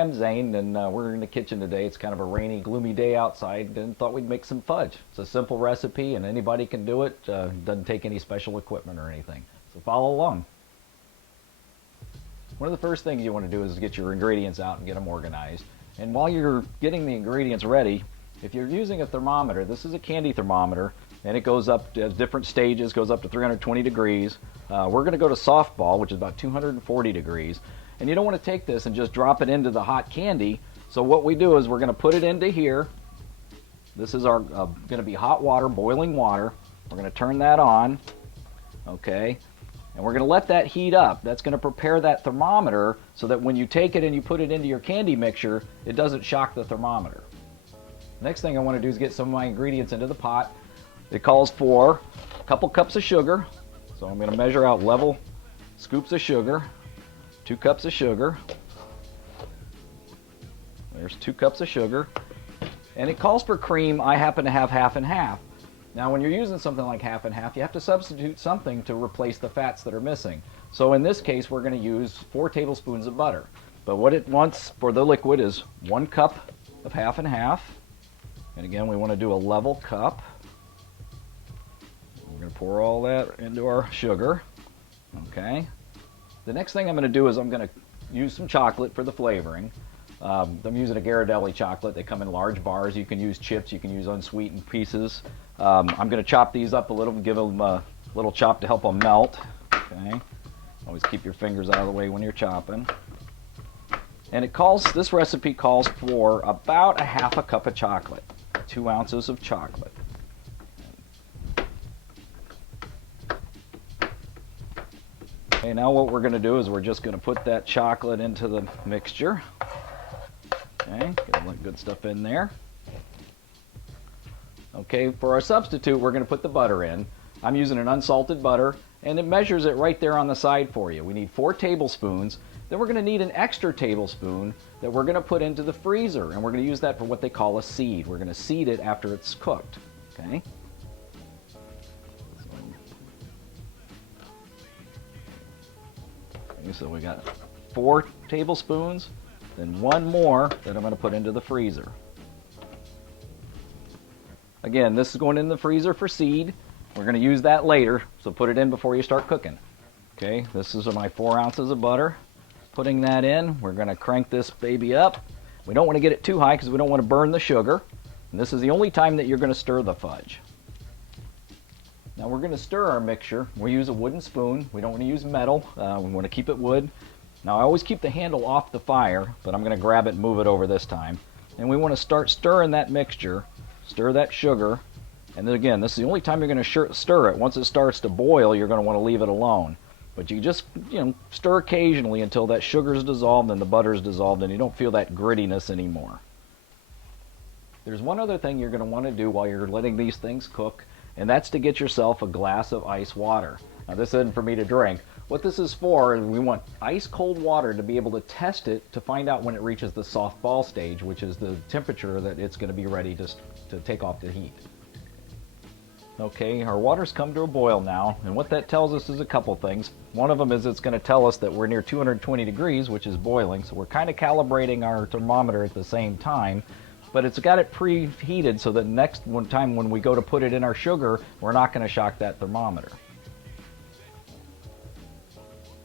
am Zane, and we're in the kitchen today. It's kind of a rainy, gloomy day outside, and thought we'd make some fudge. It's a simple recipe, and anybody can do it. Doesn't take any special equipment or anything. So follow along. One of the first things you want to do is get your ingredients out and get them organized. And while you're getting the ingredients ready, if you're using a thermometer, this is a candy thermometer, and it goes up to different stages, goes up to 320 degrees. We're going to go to softball, which is about 240 degrees. And you don't want to take this and just drop it into the hot candy. So what we do is we're going to put it into here. This is our going to be hot water, boiling water. We're going to turn that on, okay? And we're going to let that heat up. That's going to prepare that thermometer so that when you take it and you put it into your candy mixture, it doesn't shock the thermometer. Next thing I want to do is get some of my ingredients into the pot. It calls for a couple cups of sugar. So I'm going to measure out level scoops of sugar. 2 cups of sugar. There's 2 cups of sugar. And it calls for cream. I happen to have half and half. Now when you're using something like half and half, you have to substitute something to replace the fats that are missing. So in this case, we're going to use 4 tablespoons of butter. But what it wants for the liquid is 1 cup of half and half. And again, we want to do a level cup. We're going to pour all that into our sugar. Okay. The next thing I'm going to do is I'm going to use some chocolate for the flavoring. I'm using a Ghirardelli chocolate. They come in large bars. You can use chips. You can use unsweetened pieces. I'm going to chop these up a little, give them a little chop to help them melt. Okay. Always keep your fingers out of the way when you're chopping. And this recipe calls for about a half a cup of chocolate, 2 ounces of chocolate. Okay, now what we're going to do is we're just going to put that chocolate into the mixture. Okay, get all that good stuff in there. Okay, for our substitute, we're going to put the butter in. I'm using an unsalted butter, and it measures it right there on the side for you. We need 4 tablespoons. Then we're going to need an extra tablespoon that we're going to put into the freezer, and we're going to use that for what they call a seed. We're going to seed it after it's cooked. Okay. So we got 4 tablespoons, then 1 more that I'm going to put into the freezer. Again, this is going in the freezer for seed. We're going to use that later, so put it in before you start cooking. Okay, this is my 4 ounces of butter. Putting that in, we're going to crank this baby up. We don't want to get it too high because we don't want to burn the sugar. And this is the only time that you're going to stir the fudge. Now we're going to stir our mixture. We use a wooden spoon. We don't want to use metal. We want to keep it wood. Now I always keep the handle off the fire, but I'm going to grab it and move it over this time. And we want to start stirring that mixture, stir that sugar. And then again, this is the only time you're going to stir it. Once it starts to boil, you're going to want to leave it alone. But you just, stir occasionally until that sugar is dissolved and the butter is dissolved and you don't feel that grittiness anymore. There's one other thing you're going to want to do while you're letting these things cook, and that's to get yourself a glass of ice water. Now this isn't for me to drink. What this is for is we want ice cold water to be able to test it to find out when it reaches the soft ball stage, which is the temperature that it's going to be ready to take off the heat. Okay, our water's come to a boil now, and what that tells us is a couple things. One of them is it's going to tell us that we're near 220 degrees, which is boiling, so we're kind of calibrating our thermometer at the same time. But it's got it preheated so that next time when we go to put it in our sugar, we're not going to shock that thermometer.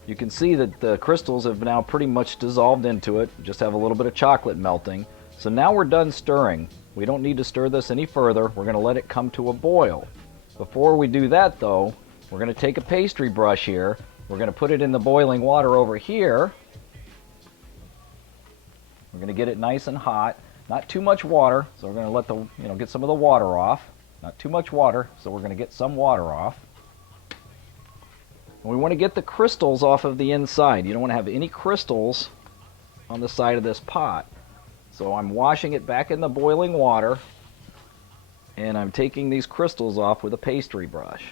You can see that the crystals have now pretty much dissolved into it, just have a little bit of chocolate melting. So now we're done stirring. We don't need to stir this any further. We're going to let it come to a boil. Before we do that though, we're going to take a pastry brush here. We're going to put it in the boiling water over here. We're going to get it nice and hot. Not too much water, so we're going to let get some of the water off. Not too much water, so we're going to get some water off. And we want to get the crystals off of the inside. You don't want to have any crystals on the side of this pot. So I'm washing it back in the boiling water, and I'm taking these crystals off with a pastry brush.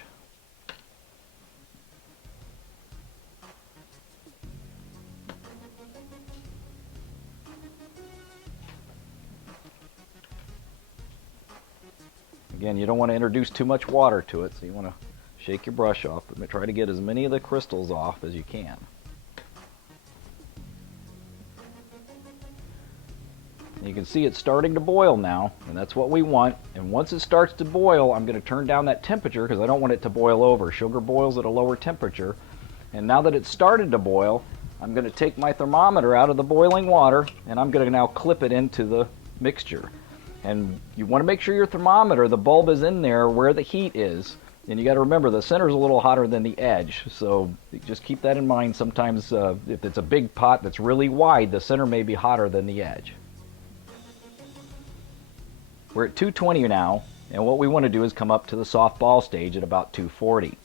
Again, you don't want to introduce too much water to it, so you want to shake your brush off, but try to get as many of the crystals off as you can. You can see it's starting to boil now, and that's what we want. And once it starts to boil, I'm going to turn down that temperature because I don't want it to boil over. Sugar boils at a lower temperature. And now that it's started to boil, I'm going to take my thermometer out of the boiling water, and I'm going to now clip it into the mixture. And you want to make sure your thermometer, the bulb is in there where the heat is. And you got to remember the center is a little hotter than the edge, so just keep that in mind. Sometimes if it's a big pot that's really wide, the center may be hotter than the edge. We're at 220 now, and what we want to do is come up to the soft ball stage at about 240.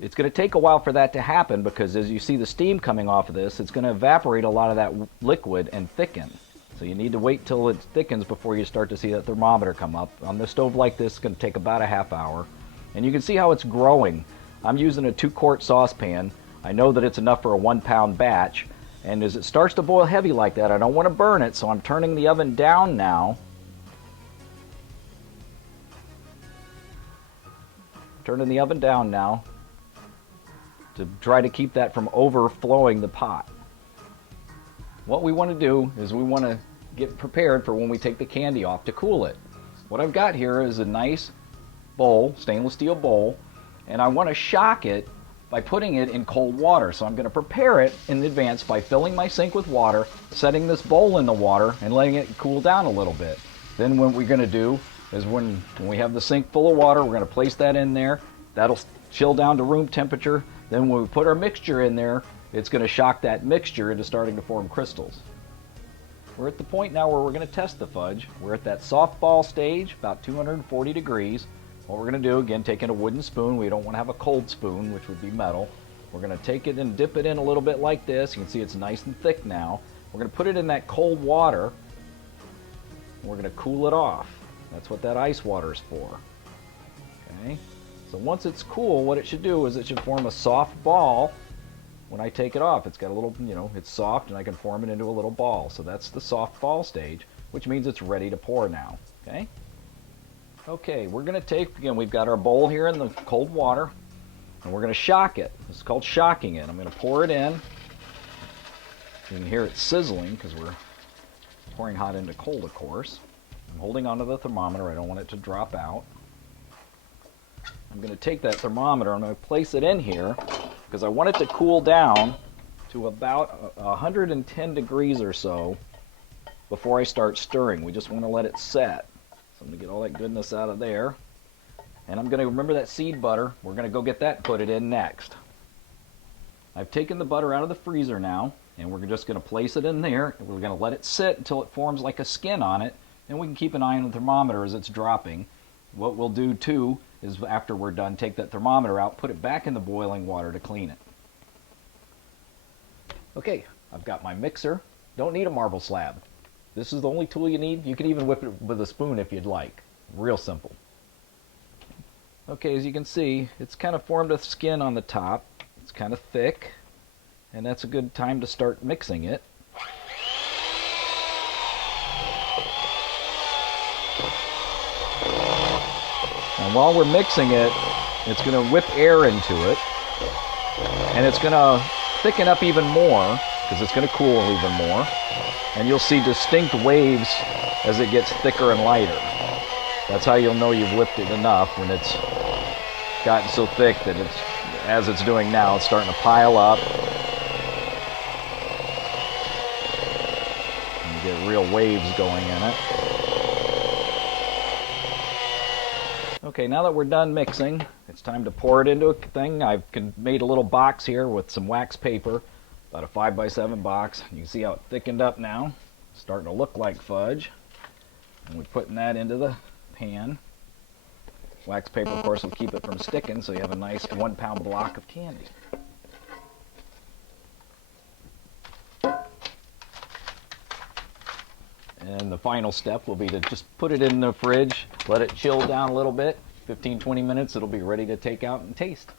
It's going to take a while for that to happen because as you see the steam coming off of this, it's going to evaporate a lot of that liquid and thicken. So you need to wait till it thickens before you start to see that thermometer come up. On the stove like this, it's going to take about a half hour. And you can see how it's growing. I'm using a 2-quart saucepan. I know that it's enough for a 1-pound batch. And as it starts to boil heavy like that, I don't want to burn it, so I'm turning the oven down now. Turning the oven down now to try to keep that from overflowing the pot. What we want to do is we want to get prepared for when we take the candy off to cool it. What I've got here is a nice bowl, stainless steel bowl, and I want to shock it by putting it in cold water. So I'm going to prepare it in advance by filling my sink with water, setting this bowl in the water, and letting it cool down a little bit. Then what we're going to do is when we have the sink full of water, we're going to place that in there. That'll chill down to room temperature. Then when we put our mixture in there, it's going to shock that mixture into starting to form crystals. We're at the point now where we're going to test the fudge. We're at that soft ball stage, about 240 degrees. What we're going to do, again, taking a wooden spoon. We don't want to have a cold spoon, which would be metal. We're going to take it and dip it in a little bit like this. You can see it's nice and thick now. We're going to put it in that cold water. And we're going to cool it off. That's what that ice water is for. Okay. So once it's cool, what it should do is it should form a soft ball. When I take it off, it's got a little, it's soft and I can form it into a little ball. So that's the soft ball stage, which means it's ready to pour now. Okay? Okay, we're going to take, again, we've got our bowl here in the cold water, and we're going to shock it. This is called shocking it. I'm going to pour it in. You can hear it sizzling because we're pouring hot into cold, of course. I'm holding onto the thermometer. I don't want it to drop out. I'm going to take that thermometer, I'm going to place it in here because I want it to cool down to about 110 degrees or so before I start stirring. We just want to let it set. So I'm going to get all that goodness out of there. And I'm going to remember that seed butter. We're going to go get that and put it in next. I've taken the butter out of the freezer now, and we're just going to place it in there. And we're going to let it sit until it forms like a skin on it. And we can keep an eye on the thermometer as it's dropping. What we'll do too is after we're done, take that thermometer out, put it back in the boiling water to clean it. Okay, I've got my mixer. Don't need a marble slab. This is the only tool you need. You can even whip it with a spoon if you'd like. Real simple. Okay, as you can see, it's kind of formed a skin on the top. It's kind of thick, and that's a good time to start mixing it. And while we're mixing it, it's going to whip air into it, and it's going to thicken up even more because it's going to cool even more, and you'll see distinct waves as it gets thicker and lighter. That's how you'll know you've whipped it enough, when it's gotten so thick that it's, as it's doing now, it's starting to pile up. And you get real waves going in it. Okay, now that we're done mixing, it's time to pour it into a thing. I've made a little box here with some wax paper, about a 5x7 box. You can see how it thickened up now. It's starting to look like fudge. And we're putting that into the pan. Wax paper, of course, will keep it from sticking, so you have a nice 1-pound block of candy. And the final step will be to just put it in the fridge, let it chill down a little bit, 15-20 minutes, it'll be ready to take out and taste.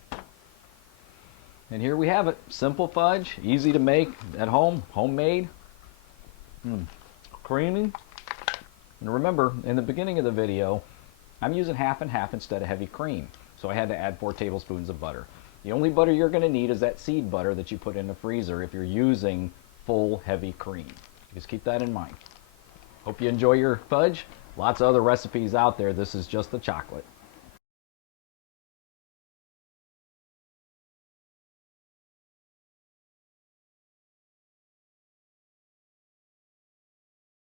And here we have it, simple fudge, easy to make at home, homemade, creamy. And remember, in the beginning of the video, I'm using half and half instead of heavy cream, so I had to add 4 tablespoons of butter. The only butter you're going to need is that seed butter that you put in the freezer if you're using full heavy cream. Just keep that in mind. Hope you enjoy your fudge. Lots of other recipes out there. This is just the chocolate.